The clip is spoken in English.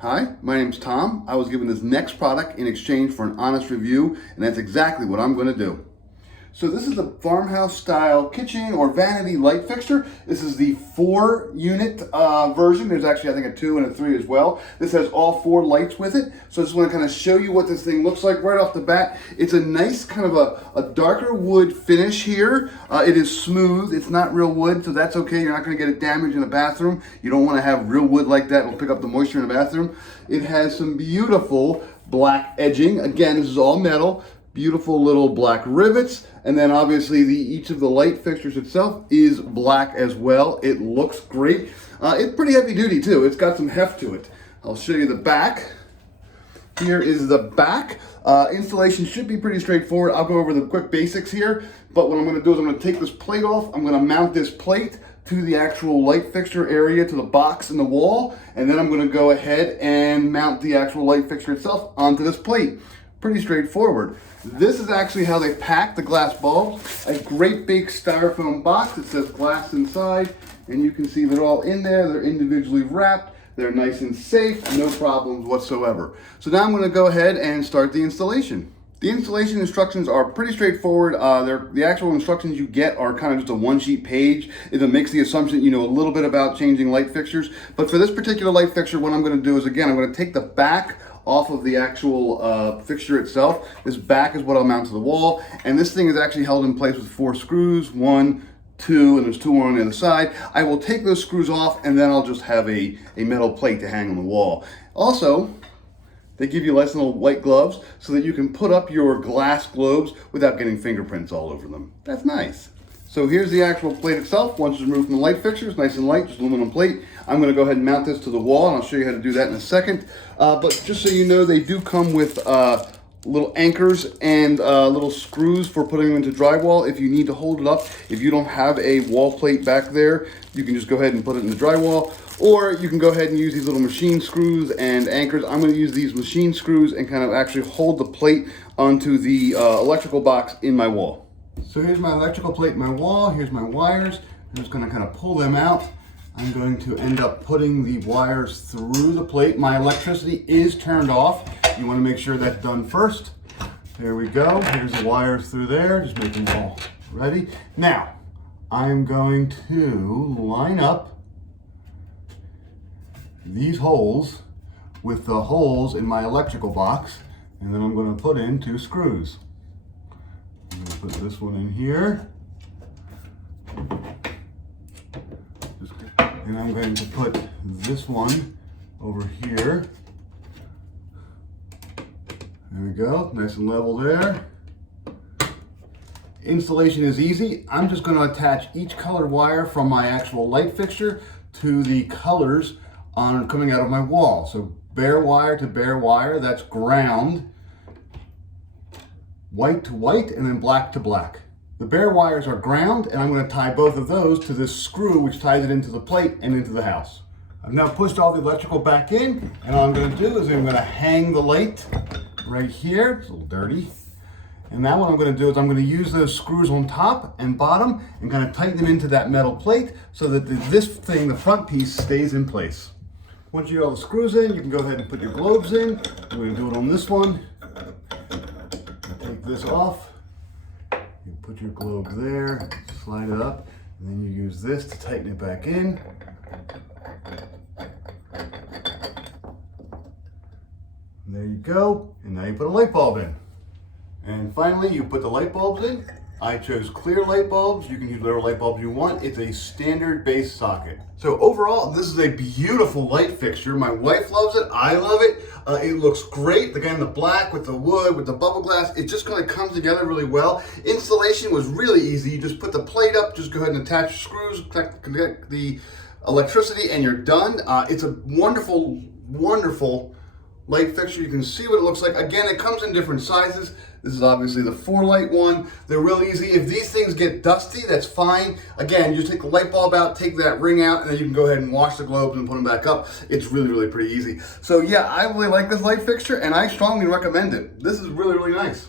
Hi, my name's Tom. I was given this next product in exchange for an honest review, and that's exactly what I'm going to do. So this is the farmhouse style kitchen or vanity light fixture. This is the 4-unit version. There's actually, I think, a 2 and a 3 as well. This has all 4 lights with it. So I just want to kind of show you what this thing looks like right off the bat. It's a nice kind of a darker wood finish here. It is smooth. It's not real wood, so that's okay. You're not going to get it damaged in the bathroom. You don't want to have real wood like that. It'll pick up the moisture in the bathroom. It has some beautiful black edging. Again, this is all metal. Beautiful little black rivets, and then obviously each of the light fixtures itself is black as well. It looks great. It's pretty heavy duty too. It's got some heft to it. I'll show you the back. Here is the back. Installation should be pretty straightforward. I'll go over the quick basics here, but what I'm going to do is I'm going to take this plate off. I'm going to mount this plate to the actual light fixture area, to the box in the wall, and then I'm going to go ahead and mount the actual light fixture itself onto this plate. Pretty straightforward. This is actually how they pack the glass bulbs. A great big styrofoam box. It says glass inside, and you can see they're all in there. They're individually wrapped. They're nice and safe, no problems whatsoever. So now I'm going to go ahead and start the installation. The installation instructions are pretty straightforward. The actual instructions you get are kind of just a one-sheet page. It makes the assumption that you know a little bit about changing light fixtures. But for this particular light fixture, what I'm going to do is, again, I'm going to take the back off of the actual fixture itself. This back is what I'll mount to the wall, and this thing is actually held in place with 4 screws, 1, 2, and there's 2 more on the other side. I will take those screws off, and then I'll just have a metal plate to hang on the wall. Also, they give you nice little white gloves so that you can put up your glass globes without getting fingerprints all over them. That's nice. So here's the actual plate itself. Once it's removed from the light fixture, it's nice and light, just aluminum plate. I'm going to go ahead and mount this to the wall, and I'll show you how to do that in a second. But just so you know, they do come with little anchors and little screws for putting them into drywall. If you need to hold it up, if you don't have a wall plate back there, you can just go ahead and put it in the drywall. Or you can go ahead and use these little machine screws and anchors. I'm going to use these machine screws and kind of actually hold the plate onto the electrical box in my wall. So here's my electrical plate in my wall. Here's my wires. I'm just going to kind of pull them out. I'm going to end up putting the wires through the plate. My electricity is turned off. You want to make sure that's done first. There we go. Here's the wires through there. Just make them all ready. Now, I'm going to line up these holes with the holes in my electrical box, and then I'm going to put in 2 screws. I'm going to put this one in here, and I'm going to put this one over here. There we go, nice and level there. Installation is easy. I'm just going to attach each colored wire from my actual light fixture to the colors coming out of my wall. So bare wire to bare wire, that's ground. White to white, and then black to black. The bare wires are ground, and I'm going to tie both of those to this screw which ties it into the plate and into the house. I've now pushed all the electrical back in, and all I'm going to do is I'm going to hang the light right here. It's a little dirty. And now what I'm going to do is I'm going to use those screws on top and bottom and kind of tighten them into that metal plate so that this thing, the front piece, stays in place. Once you get all the screws in, you can go ahead and put your globes in. I'm going to do it on this one. Take this off. You put your globe there, slide it up, and then you use this to tighten it back in. And there you go. And now you put a light bulb in. And finally, you put the light bulbs in. I chose clear light bulbs. You can use whatever light bulbs you want. It's a standard base socket. So overall, this is a beautiful light fixture. My wife loves it. I love it. It looks great. Again, the black with the wood, with the bubble glass, it just kind of comes together really well. Installation was really easy. You just put the plate up, just go ahead and attach screws, connect the electricity, and you're done. It's a wonderful, wonderful light fixture. You can see what it looks like. Again, it comes in different sizes. This is obviously the 4-light one. They're real easy. If these things get dusty, that's fine. Again, you just take the light bulb out, take that ring out, and then you can go ahead and wash the globes and put them back up. It's really, really pretty easy. So yeah, I really like this light fixture, and I strongly recommend it. This is really, really nice.